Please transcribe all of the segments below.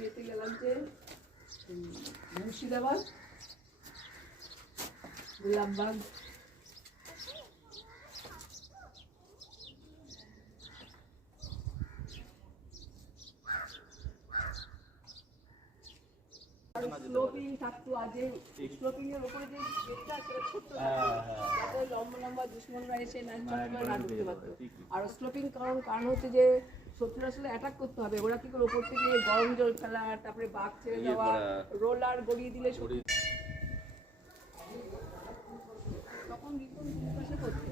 যেতে গেলাম যে মুর্শিদাবাদ লামবাগ স্লোপিং থাকতো আগে স্লোপিং এর উপরে যে গেটটা সেটা ছোট্ট যাতে লম্বা লম্বা দুশ্মনরা এসে না ঢুকতে পারতো। আর স্লোপিং কারণ হচ্ছে যে শত্রুরা আসলে অ্যাটাক করতে হবে, ওরা কি করে ওপর থেকে গরম জল ফেলা, তারপরে বাঘ ছেড়ে দেওয়া, রোলার গড়িয়ে দিলে তখন বিপদ করতে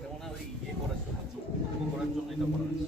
করার জন্য এটা করা হয়েছে।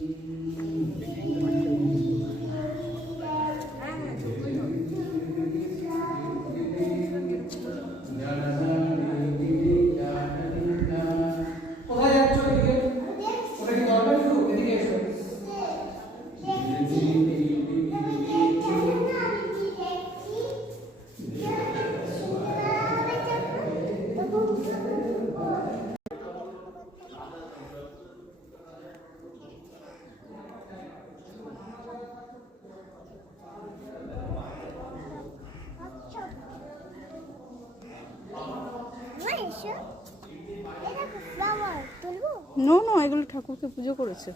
নো নো, এগুলো ঠাকুরকে পুজো করেছে।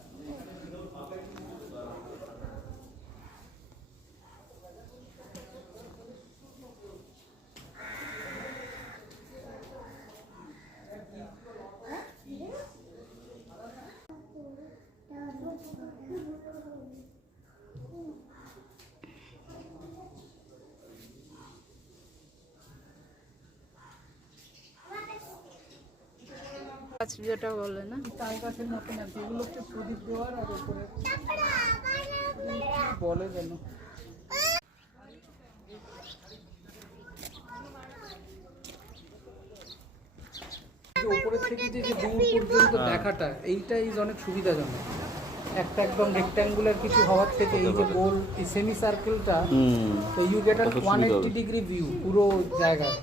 যেটা বলে না তাল গাছের মতন আর কি, এগুলো হচ্ছে প্রদীপ দেওয়ার আর উপরে বলে যেন উপরে থেকে যে দূর পর্যন্ত দেখাটা, এইটাই অনেক সুবিধাজনক। একটা একদম রেক্ট্যাঙ্গুলার কিছু হওয়ার থেকে এই যে গোল সেমি সার্কেলটা, তো you get a 180 degree view পুরো জায়গায়।